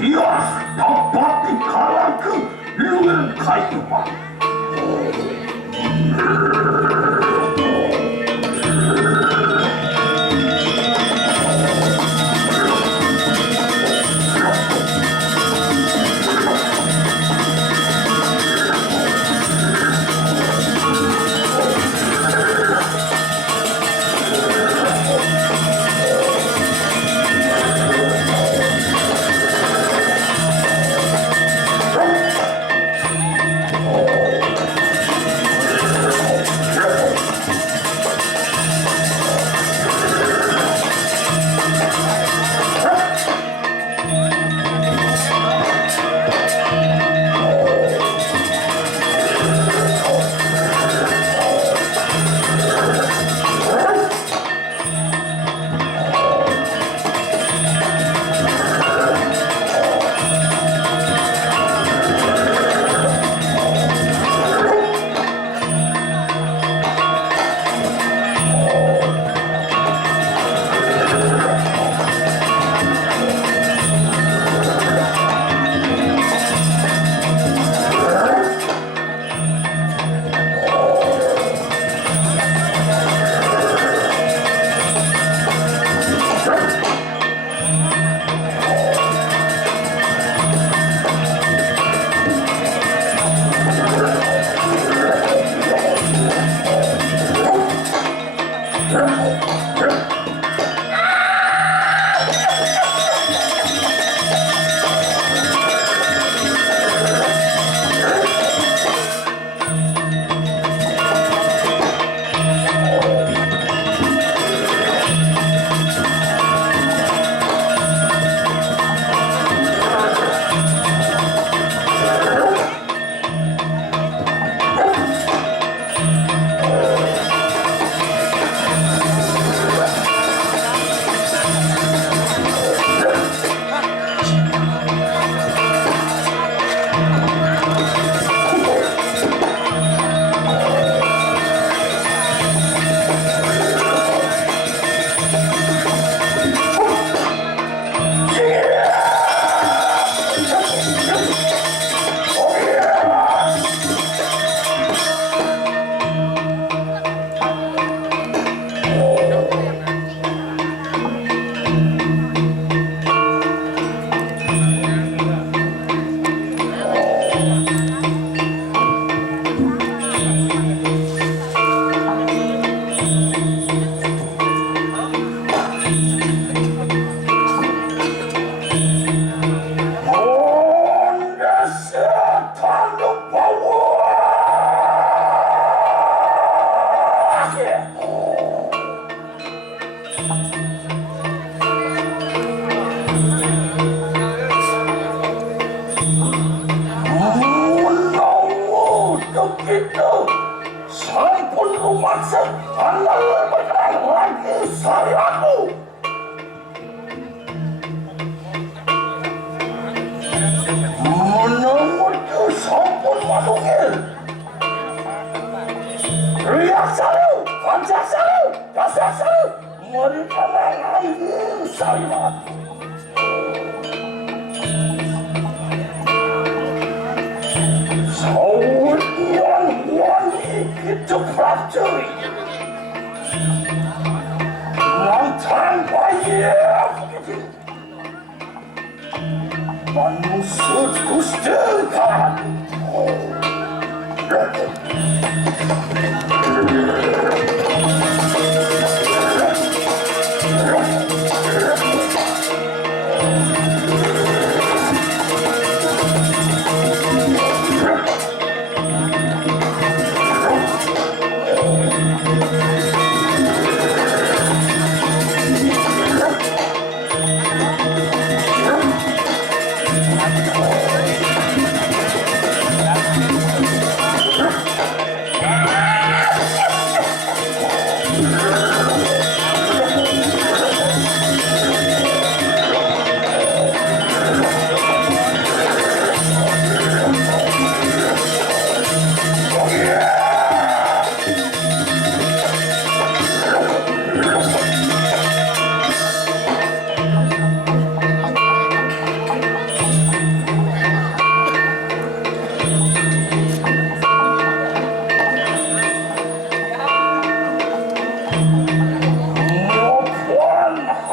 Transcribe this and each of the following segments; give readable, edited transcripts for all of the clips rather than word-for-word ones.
Dia dapat dikalahkan dengan kayu.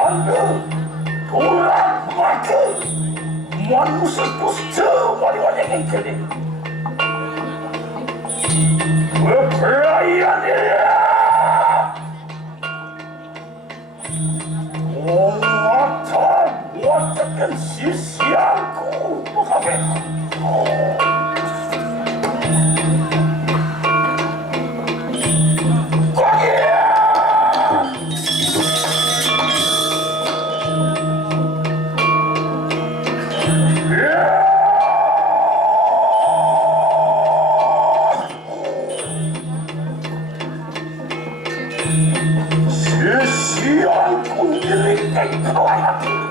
anda Tulang maka manusia dusta wanita yang kini Berperayaan dia Watakan sisianku Muhammad Sisianku milikkan kawanan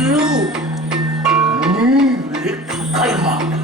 silu. Lekay maki.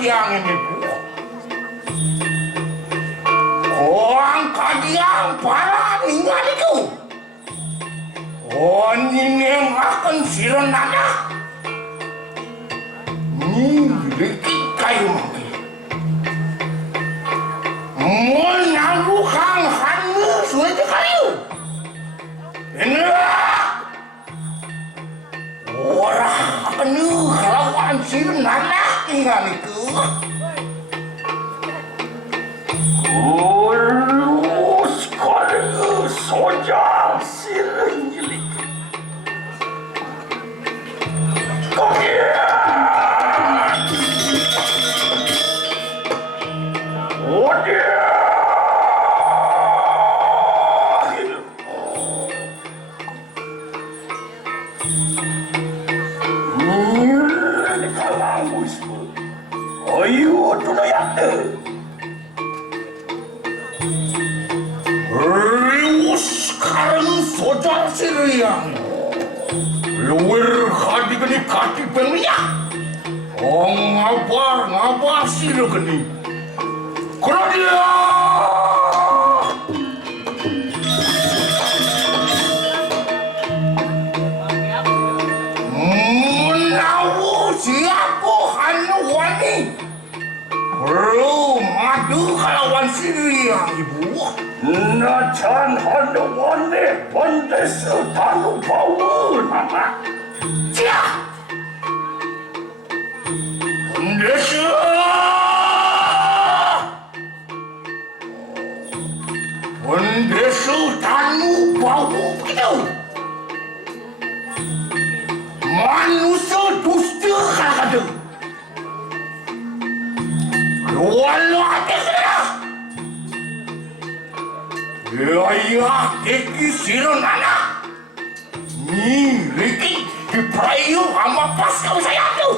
Yang ini bu, orang kajian para minggat itu, ini yang akan sirenanya, ini dikit kayu mati, menangguhkan hanu suatu kayu, ini orang penuh lawan sirenanya tinggal itu. Ulus kalau sojang sirengilik. Kokian. Odia. Ayo, tuna yakte. Sekarang sojang siriang. Luwer hadi geni kaki pemiak. Oh ngabar sira geni. Kena dia. Menawu siapa hanu wani. Bro, madu kalawan siriang ibu. Nacan hanu wani pandai setanu bau nama. Cia. Desa. Desa tanu bau begitu. Manusia dusta kadang-kadang. Walau ada kena. Ya, keki siron anak. Ni, Ricky, diperayu sama pas kamu saya tu.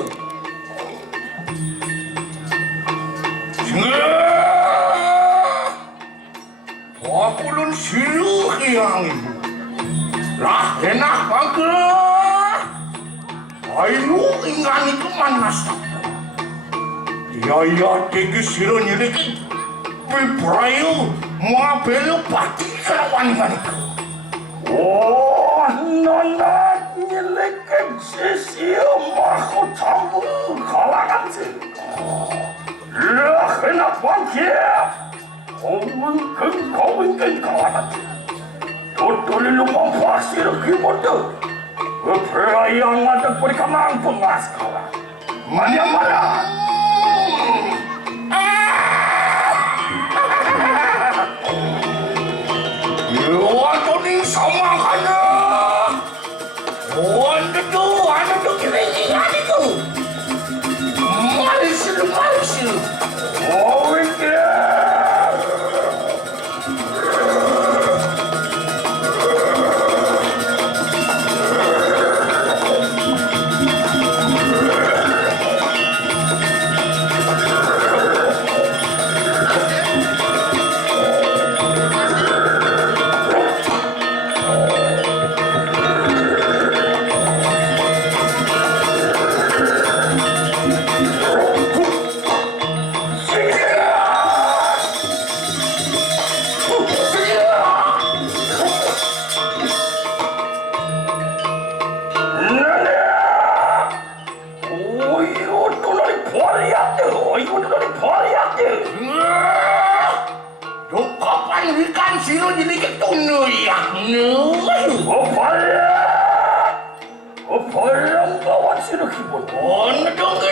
Aku lun siru yang ibu. Lah, enak banget. Ayo, ingat itu mana stop. Ya, keki siron Ricky. Diperayu, mau belok pati kelawan itu. Oh, nona nyelekan sisi mah ingin kawan. Tutul lumang pasir kibodo. Perayaan ada perikaman pengaskara. Mana-mana. Waktu ni sama kana. Wanda tu, ada tu kiri ada tu. Malaysia. Oh, India. Ikan sino jadi ketunuh ya, apa yang kawan sino kibon? Oh, nadong.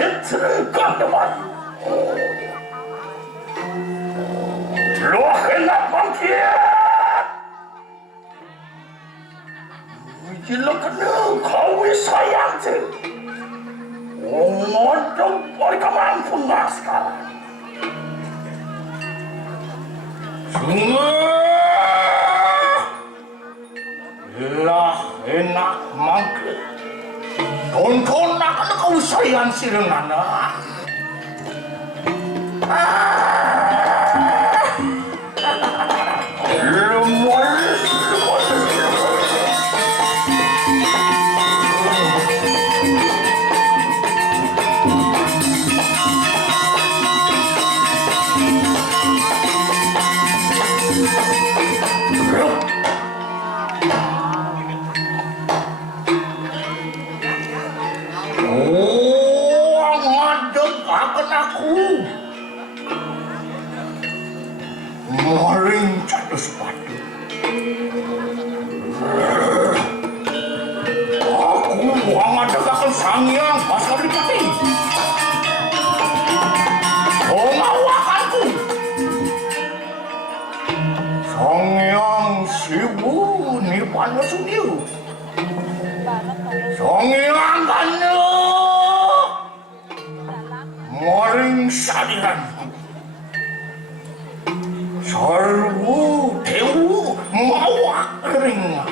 세트를 깎더만 로헨나 방키야 gila kena kau sayang tu. Ngondong boleh kamu punah sekarang. Lah enak mangke. Tonton nak kau sayang sirenana. Aku maring jatuh sepatu. Aku mengadagakan sangyang pasal dipati. Pengawakanku sangyang sibu nipan masuniu. Sangyang kanu maring sadiranku. Sarwu dewu mawak kering.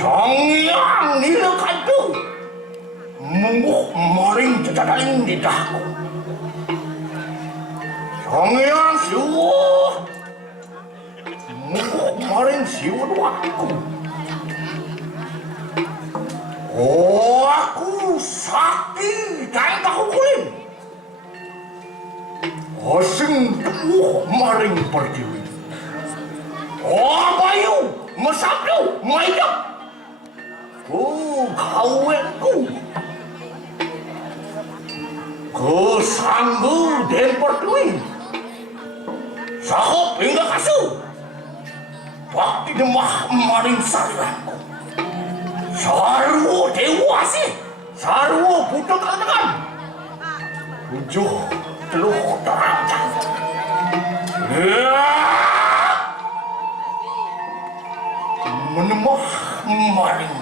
Sangyang nilakadu mungguh maring cecadaling di daku. Sangyang siwuh mungguh maring siwuh aku. Oh aku sakti dan kahukulin. Asing temuh maring pertiwi. Oh bayu mesabdu maidap. Kawenku kesanggu dan pertui sahop hingga kasu bakti demah maring sariranku sarwo dewasi sarwo butuh katakan 7 teluh terancam menemah maring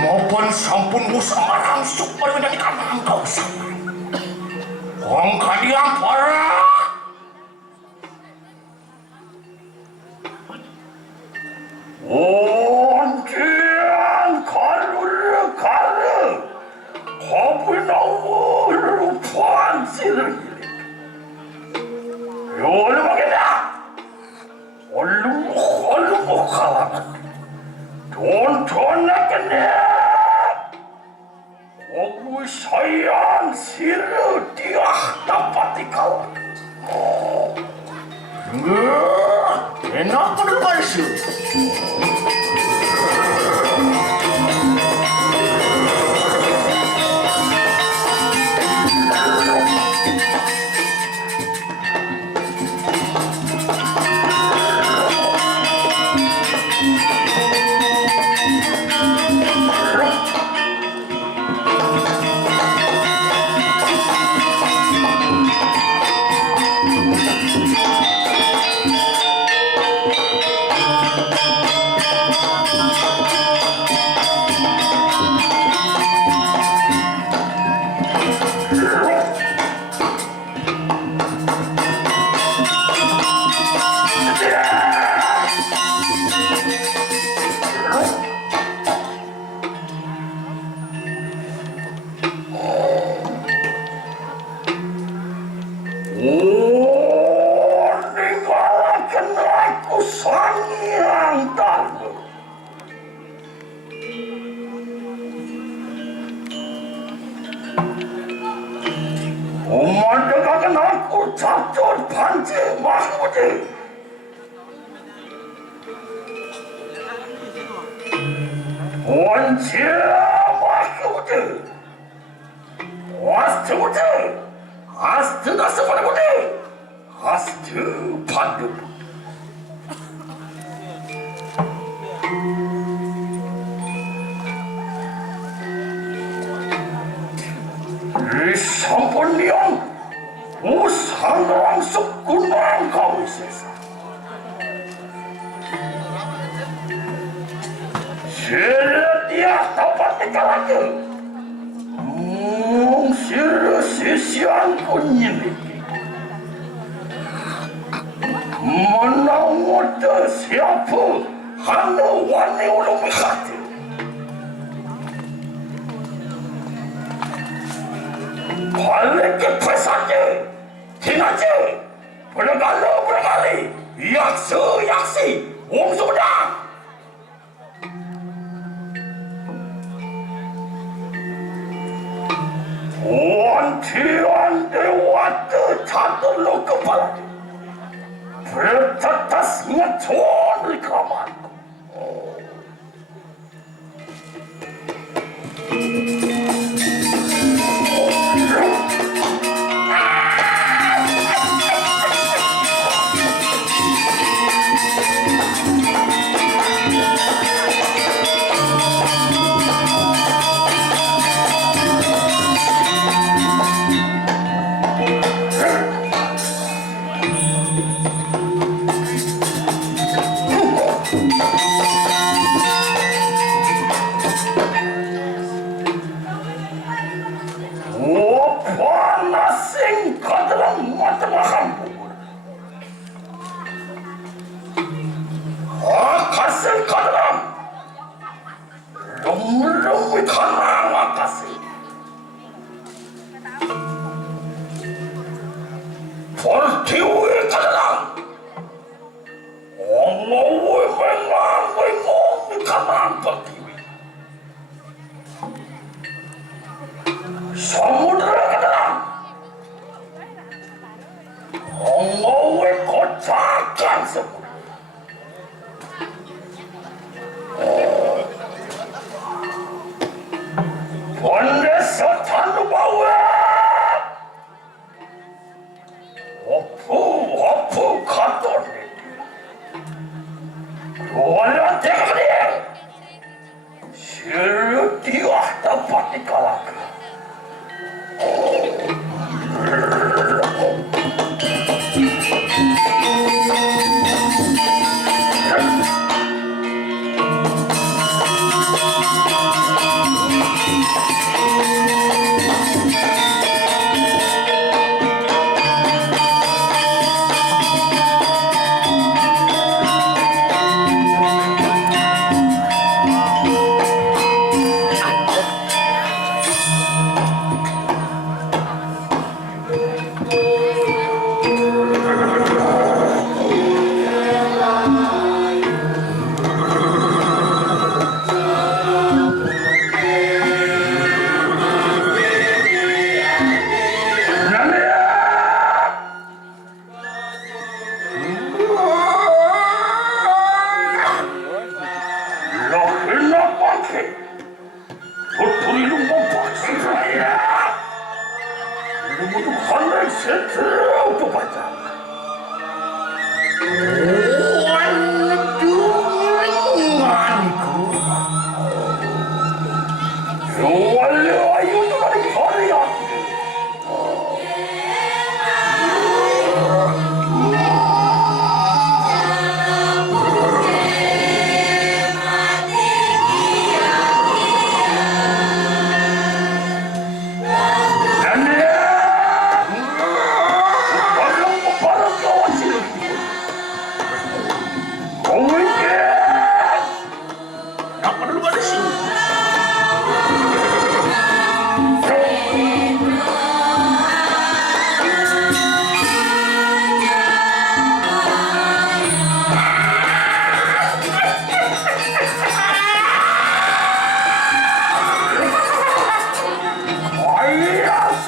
maupun sampun usamarang super menjadi kamang kau sampai kong kadiang parah ontian karur kopi nawu rupan siling yole magenda olu kalangan tonton nakene aku sayang siru dia dapat dikau. Enak pada palsu. 오만대가게 낳고 잡존 반지 막무지 원치 막무지 와스트무지 아스트나스 보내무지 아스트 반드 이 삼본령 우상왕속 군왕 가고 있었어. 시르디아 다파트 가라크 시르 시시한 군님이 만나오모트 시아프 하느 완네 오르미 카트 발레게 패사지 티나지 브레갈로 브레갈리 약스 약시 옹소다 원티안데 와트 차들로 급하라지 브레타타스가 돈을 가만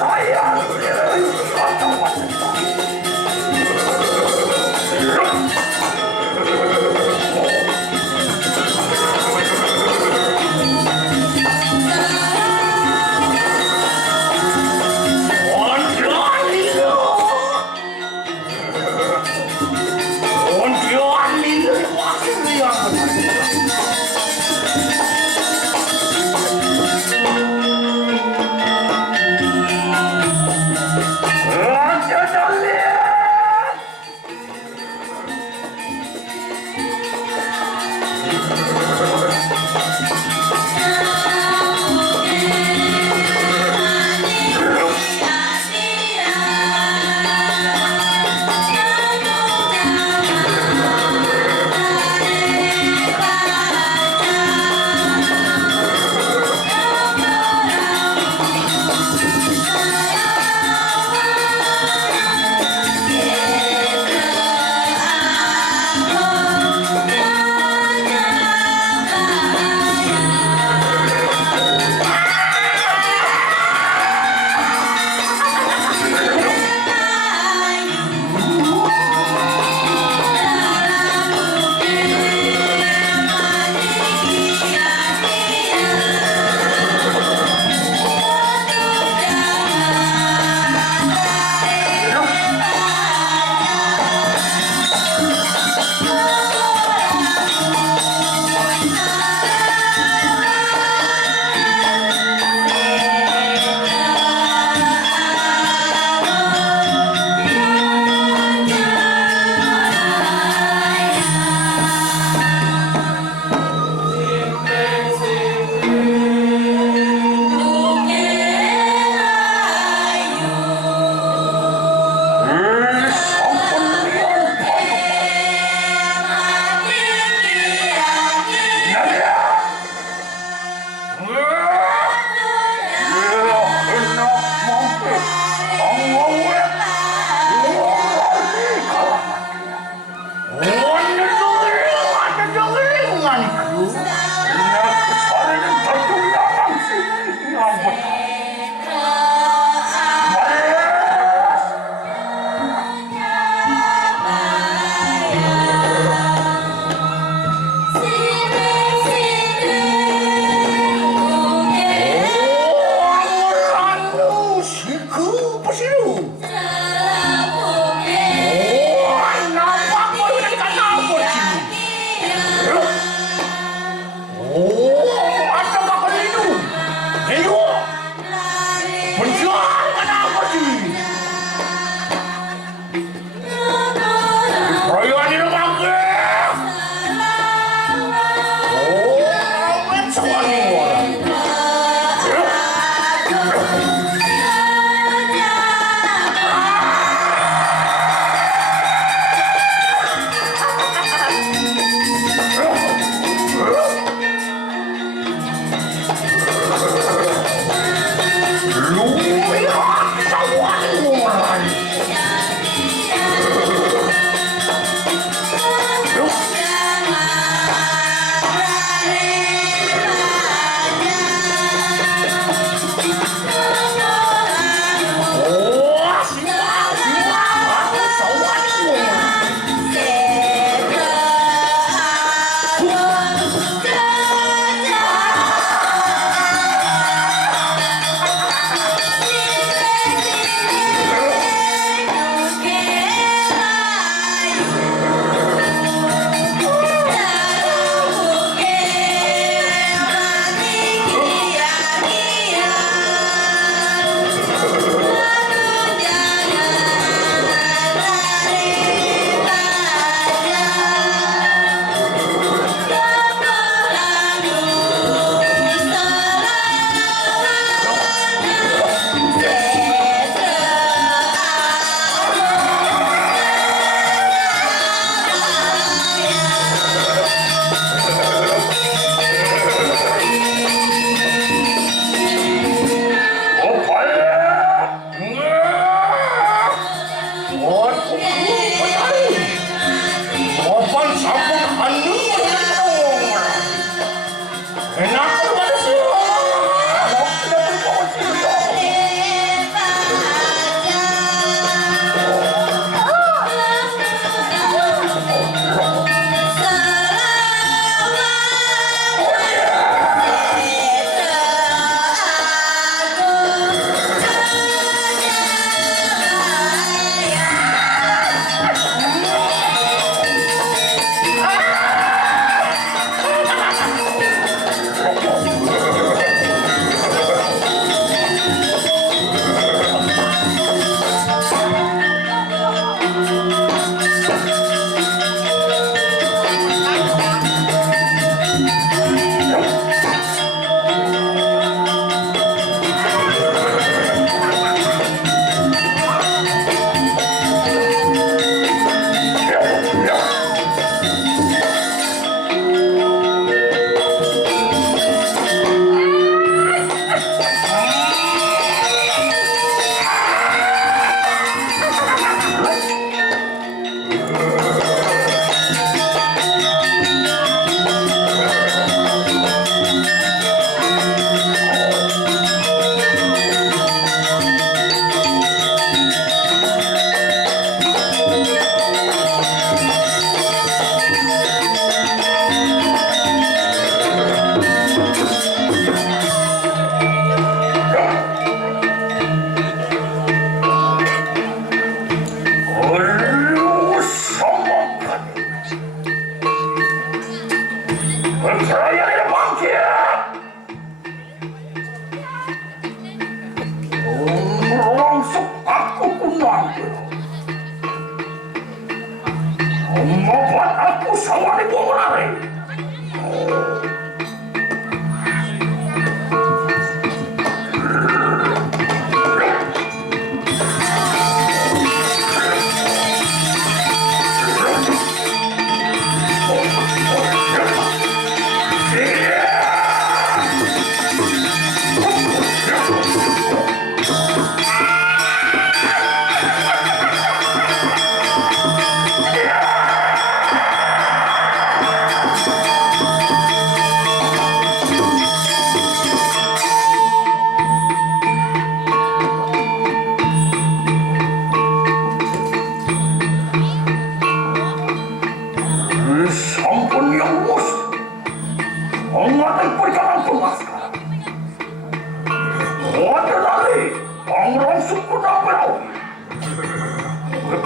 saya atau wanita.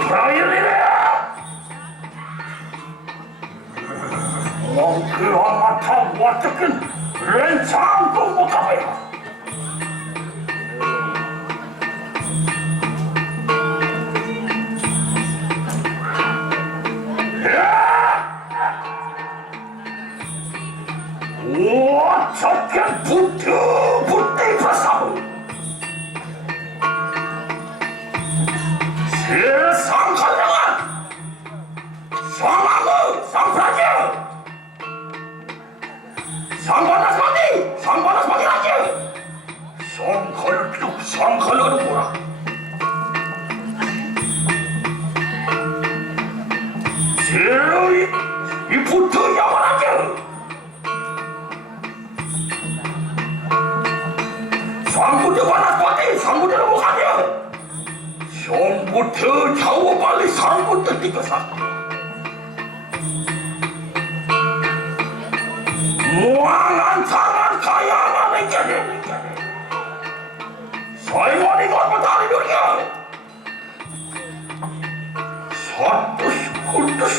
Israelnya mengkiramatan watakin rencangku mukabaya. Watakin putih bersama sang kalangan, sang amba, sang raja, sang panas mati raja, sang kalangan murah. Siri ibu tu yang raja, sang budak panas mati, sang budak mukanya. Songbuddha jauh balik sanggup ketika sakit. Muangan tangan kaya mana jadi. Saya mau ikut petani dunia. Satu kudus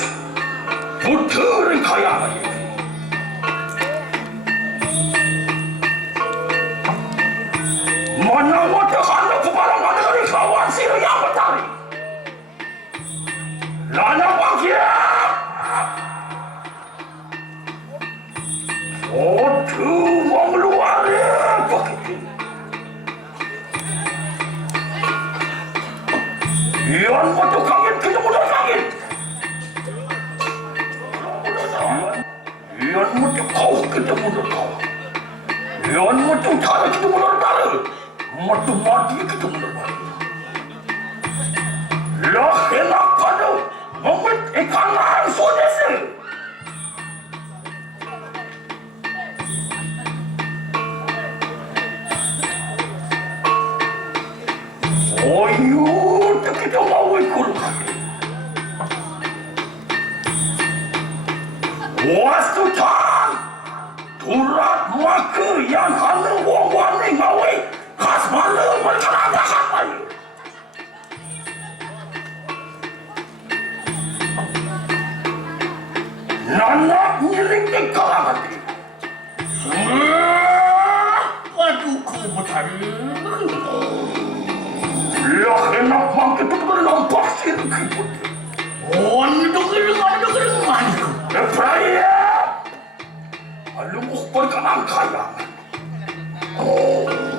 Buddha yang kaya lagi. Mana wajah anda kepalangan dari kawan siri yang bertari. Lana bangkit. Suatu mengeluari begitu. Yang betul kangin kita mudah kangin. Yang betul kau kita mudah kau. Yang betul cara kita mudah cara. Mati kita menerbang. Lah kenapa tu? Membuat ikan lain sudah sih. Oh you, kita mau ikut kaki. Wastu tan, turat maka yang hanya wong-wong ni ngawai. Khas malam mereka ada apa ini? Nanak nyiling di kalangan ini. Aduh, ku bertari. Lah enak bangkit itu bernampak sirkut. Oh, ini dengar. Peraya. Lalu berkenan kayangan. Oh.